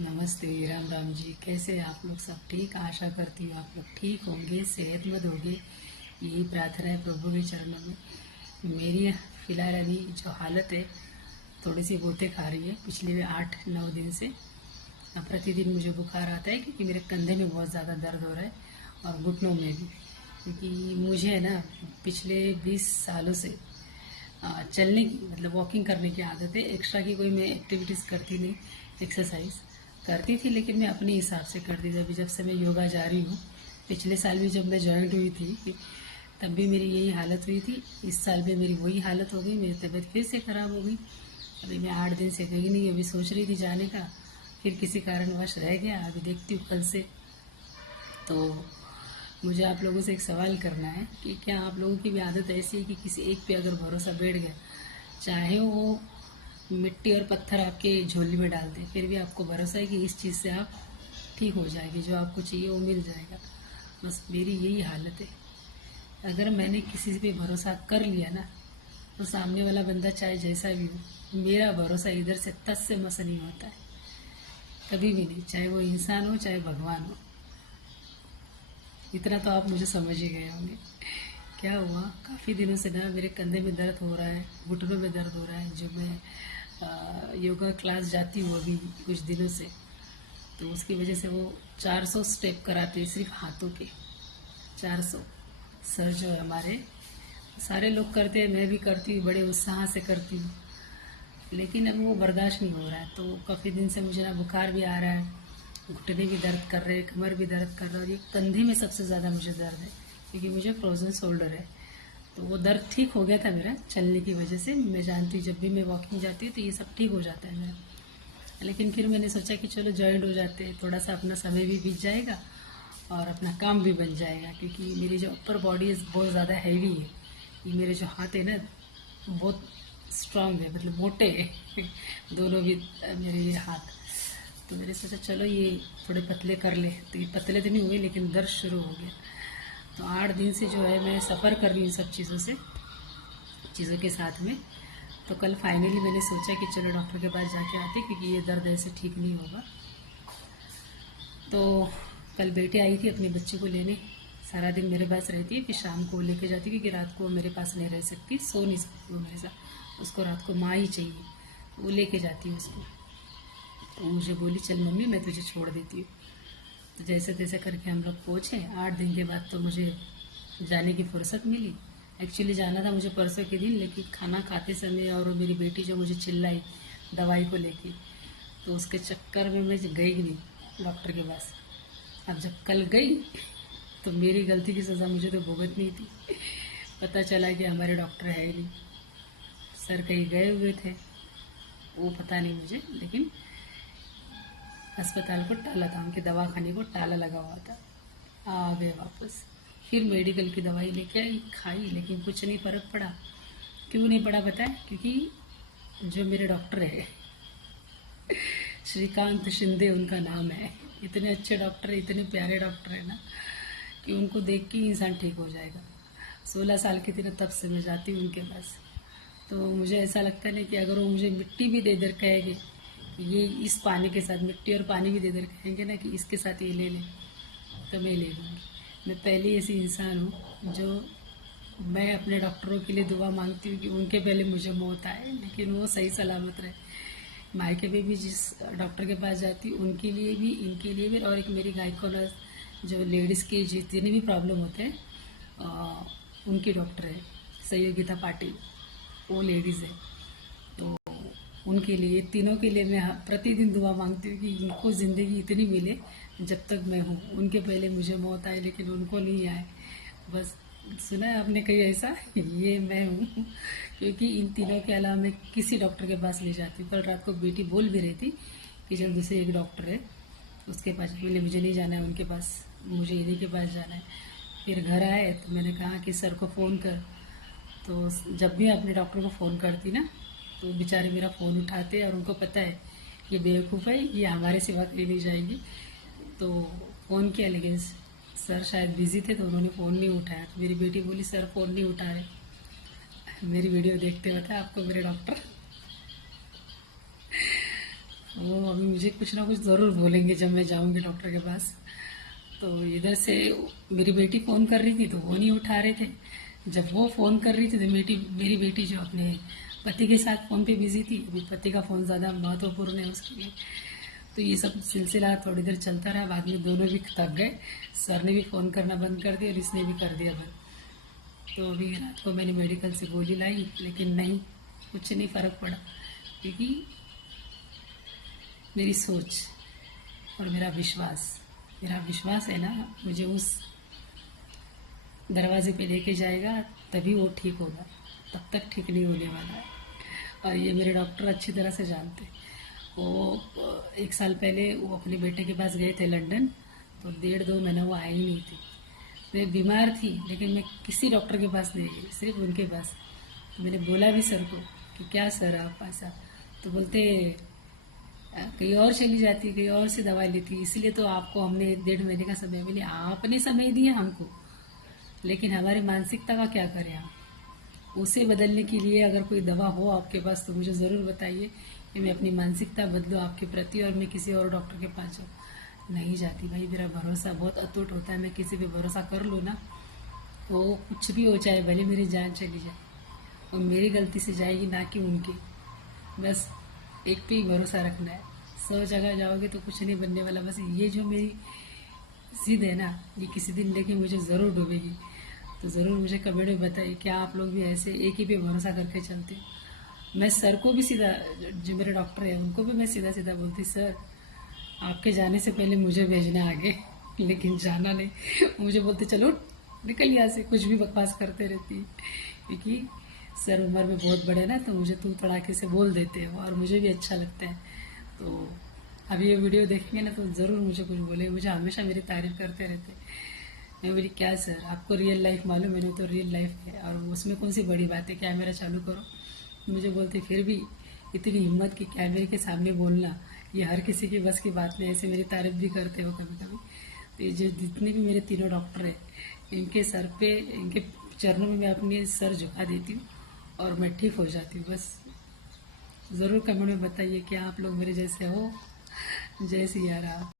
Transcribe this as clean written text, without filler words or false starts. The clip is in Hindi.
नमस्ते। राम राम जी। कैसे हैं आप लोग? सब ठीक? आशा करती हूँ आप लोग ठीक होंगे, सेहतमंद होंगे। यही प्रार्थना है प्रभु के चरणों में। मेरी फिलहाल अभी जो हालत है, थोड़ी सी बोते खा रही है पिछले 8-9 दिन से। अब प्रतिदिन मुझे बुखार आता है क्योंकि मेरे कंधे में बहुत ज़्यादा दर्द हो रहा है और घुटनों में भी। क्योंकि मुझे है ना, पिछले 20 सालों से चलने की मतलब वॉकिंग करने की आदत है। एक्स्ट्रा की कोई मैं एक्टिविटीज़ करती नहीं। एक्सरसाइज करती थी लेकिन मैं अपने हिसाब से करती थी। अभी जब से मैं योगा जा रही हूँ, पिछले साल भी जब मैं ज्वाइंट हुई थी तब भी मेरी यही हालत हुई थी। इस साल में मेरी वही हालत हो गई, मेरी तबीयत फिर से ख़राब हो गई। अभी मैं 8 दिन से गई नहीं। अभी सोच रही थी जाने का, फिर किसी कारणवश रह गया। अभी देखती हूँ कल से। तो मुझे आप लोगों से एक सवाल करना है कि क्या आप लोगों की भी आदत ऐसी है कि किसी एक पे अगर भरोसा बैठ गया, चाहे वो मिट्टी और पत्थर आपके झोली में डाल दे, फिर भी आपको भरोसा है कि इस चीज़ से आप ठीक हो जाएगी, जो आपको चाहिए वो मिल जाएगा। बस मेरी यही हालत है। अगर मैंने किसी पे भरोसा कर लिया ना, तो सामने वाला बंदा चाहे जैसा भी हो, मेरा भरोसा इधर से तस से मस नहीं होता है, कभी भी नहीं। चाहे वो इंसान हो चाहे भगवान हो। इतना तो आप मुझे समझ ही गए होंगे। क्या हुआ, काफ़ी दिनों से ना मेरे कंधे में दर्द हो रहा है, घुटनों में दर्द हो रहा है। जो मैं योगा क्लास जाती हूँ अभी कुछ दिनों से, तो उसकी वजह से वो 400 स्टेप कराते हैं सिर्फ हाथों के। 400। सर जो है हमारे, सारे लोग करते हैं, मैं भी करती हूँ, बड़े उत्साह से करती हूँ। लेकिन अब वो बर्दाश्त नहीं हो रहा है। तो काफ़ी दिन से मुझे ना बुखार भी आ रहा है, घुटने भी दर्द कर रहे हैं, कमर भी दर्द कर रहा है, और ये कंधे में सबसे ज़्यादा मुझे दर्द है क्योंकि मुझे फ्रोजन शोल्डर है। तो वो दर्द ठीक हो गया था मेरा चलने की वजह से। मैं जानती हूँ जब भी मैं वॉकिंग जाती हूँ तो ये सब ठीक हो जाता है मेरा। लेकिन फिर मैंने सोचा कि चलो जॉइंट हो जाते हैं, थोड़ा सा अपना समय भी बीत जाएगा और अपना काम भी बन जाएगा। क्योंकि मेरी जो अपर बॉडी है बहुत ज़्यादा हैवी है। ये मेरे जो हाथ है ना, बहुत स्ट्रांग है, मतलब मोटे है दोनों भी मेरे ये हाथ। तो मैंने सोचा चलो ये थोड़े पतले कर ले। तो ये पतले तो नहीं हुए लेकिन दर्द शुरू हो गया। तो 8 दिन से जो है मैं सफ़र कर रही हूँ सब चीज़ों के साथ में। तो कल फाइनली मैंने सोचा कि चलो डॉक्टर के पास जाके आते, क्योंकि ये दर्द ऐसे ठीक नहीं होगा। तो कल बेटी आई थी अपने बच्चे को लेने। सारा दिन मेरे पास रहती है, फिर शाम को लेके जाती है क्योंकि रात को वो मेरे पास नहीं रह सकती, सो नहीं सकती वो मेरे साथ। उसको रात को माँ ही चाहिए, तो वो लेके जाती है उसको। तो मुझे बोली चल मम्मी मैं तुझे छोड़ देती हूँ। तो जैसे तैसे करके हम लोग पहुँचे। 8 दिन के बाद तो मुझे जाने की फुर्सत मिली। एक्चुअली जाना था मुझे परसों के दिन, लेकिन खाना खाते समय और मेरी बेटी जो मुझे चिल्लाई दवाई को लेके, तो उसके चक्कर में मैं गई नहीं डॉक्टर के पास। अब जब कल गई तो मेरी गलती की सज़ा मुझे तो भुगतनी थी। पता चला कि हमारे डॉक्टर है ही नहीं, सर कहीं गए हुए थे, वो पता नहीं मुझे। लेकिन अस्पताल को टाला था, उनके दवाखाने को ताला लगा हुआ था। आ गए वापस। फिर मेडिकल की दवाई लेके आई, खाई, लेकिन कुछ नहीं फ़र्क पड़ा। क्यों नहीं पड़ा पता है? क्योंकि जो मेरे डॉक्टर है, श्रीकांत शिंदे उनका नाम है। इतने अच्छे डॉक्टर है, इतने प्यारे डॉक्टर है ना, कि उनको देख के ही इंसान ठीक हो जाएगा। 16 साल की थी ना तब से मैं जाती हूँ उनके पास। तो मुझे ऐसा लगता है ना कि अगर वो मुझे मिट्टी भी दे देर कहेंगे, ये इस पानी के साथ मिट्टी और पानी भी दे देर कहेंगे ना कि इसके साथ ये ले लें, तो मैं ले लूँगी। मैं पहली ऐसी इंसान हूँ जो मैं अपने डॉक्टरों के लिए दुआ मांगती हूँ कि उनके पहले मुझे मौत आए, लेकिन वो सही सलामत रहे। मायके में भी जिस डॉक्टर के पास जाती हूँ उनके लिए भी, इनके लिए भी। और एक मेरी गायकोनर्स जो लेडीज़ के जितने भी प्रॉब्लम होते हैं, उनकी डॉक्टर है सहयोगिता पाटिल, वो लेडीज़ है। तो उनके लिए, तीनों के लिए मैं प्रतिदिन दुआ मांगती हूँ कि इनको ज़िंदगी इतनी मिले जब तक मैं हूँ, उनके पहले मुझे मौत आए लेकिन उनको नहीं आए। बस। सुना है आपने कहीं ऐसा? ये मैं हूँ। क्योंकि इन तीनों के अलावा मैं किसी डॉक्टर के पास नहीं जाती। कल रात को बेटी बोल भी रही थी कि जल्दी से एक डॉक्टर है उसके पास, बोले मुझे नहीं जाना है उनके पास, मुझे इन्हीं के पास जाना है। फिर घर आए तो मैंने कहा कि सर को फ़ोन कर। तो जब भी अपने डॉक्टर को फ़ोन करती ना, तो बेचारे मेरा फ़ोन उठाते और उनको पता है ये बेवकूफ़ है, ये हमारे सिवा कहीं नहीं जाएगी। तो फ़ोन किया लेकिन सर शायद बिज़ी थे तो उन्होंने फ़ोन नहीं उठाया। तो मेरी बेटी बोली सर फ़ोन नहीं उठा रहे। मेरी वीडियो देखते हुए था आपको मेरे डॉक्टर। वो अभी मुझे कुछ ना कुछ ज़रूर बोलेंगे जब मैं जाऊंगी डॉक्टर के पास। तो इधर से मेरी बेटी फ़ोन कर रही थी तो वो नहीं उठा रहे थे। जब वो फ़ोन कर रही थी तो मेरी बेटी जो अपने पति के साथ फ़ोन पे बिजी थी, अभी पति का फ़ोन ज़्यादा महत्वपूर्ण है उसके लिए। तो ये सब सिलसिला थोड़ी देर चलता रहा, बाद में दोनों भी थक गए। सर ने भी फ़ोन करना बंद कर दिया और इसने भी कर दिया बंद। तो अभी रात को मैंने मेडिकल से गोली लाई, लेकिन नहीं, कुछ नहीं फ़र्क पड़ा, क्योंकि मेरी सोच और मेरा विश्वास है ना, मुझे उस दरवाजे पे लेके जाएगा, तभी वो ठीक होगा, तब तक ठीक नहीं होने वाला है। और ये मेरे डॉक्टर अच्छी तरह से जानते हैं। वो 1 साल पहले वो अपने बेटे के पास गए थे लंदन, तो 1.5-2 महीना वो आई नहीं थी। मैं बीमार थी, लेकिन मैं किसी डॉक्टर के पास नहीं गई, सिर्फ उनके पास। तो मैंने बोला भी सर को कि क्या सर आप ऐसा, तो बोलते कहीं और चली जाती, कहीं और से दवाई लेती, इसलिए तो आपको हमने 1.5 महीने का समय मिले। आपने समय दिया हमको, लेकिन हमारी मानसिकता का क्या करें आप? उसे बदलने के लिए अगर कोई दवा हो आपके पास तो मुझे ज़रूर बताइए कि मैं अपनी मानसिकता बदलूँ आपके प्रति और मैं किसी और डॉक्टर के पास जाऊँ। नहीं जाती भाई, मेरा भरोसा बहुत अटूट होता है। मैं किसी पे भरोसा कर लूँ ना, वो कुछ भी हो जाए, भले मेरी जान चली जाए, और मेरी गलती से जाएगी, ना कि उनकी। बस एक पे ही भरोसा रखना है। 100 जगह जाओगे तो कुछ नहीं बनने वाला। बस ये जो मेरी जिद है ना, ये किसी दिन लेके मुझे ज़रूर डूबेगी। तो ज़रूर मुझे कमेंट में बताइए, क्या आप लोग भी ऐसे एक ही पे भरोसा करके चलते हो? मैं सर को भी सीधा, जो मेरे डॉक्टर है उनको भी मैं सीधा सीधा बोलती, सर आपके जाने से पहले मुझे भेजना आगे, लेकिन जाना नहीं। मुझे बोलते चलो निकल यहाँ से, कुछ भी बकवास करते रहती है, क्योंकि सर उम्र में बहुत बड़े ना, तो मुझे तू तड़ाके से बोल देते हैं और मुझे भी अच्छा लगता है। तो अभी ये वीडियो देखेंगे ना तो ज़रूर मुझे कुछ बोले, मुझे हमेशा मेरी तारीफ करते रहते। मैं बोली क्या सर, आपको रियल लाइफ मालूम है? तो रियल लाइफ है, और उसमें कौन सी बड़ी बात है, कैमरा चालू करो। मुझे बोलते फिर भी इतनी हिम्मत कि कैमरे के सामने बोलना, ये हर किसी की बस की बात नहीं। ऐसे मेरी तारीफ भी करते हो कभी कभी। तो ये जो जितने भी मेरे तीनों डॉक्टर हैं, इनके सर पे, इनके चरणों में मैं अपनी सर झुका देती हूँ और मैं ठीक हो जाती हूँ। बस ज़रूर कमेंट में बताइए कि आप लोग मेरे जैसे हो। जय सिया राम।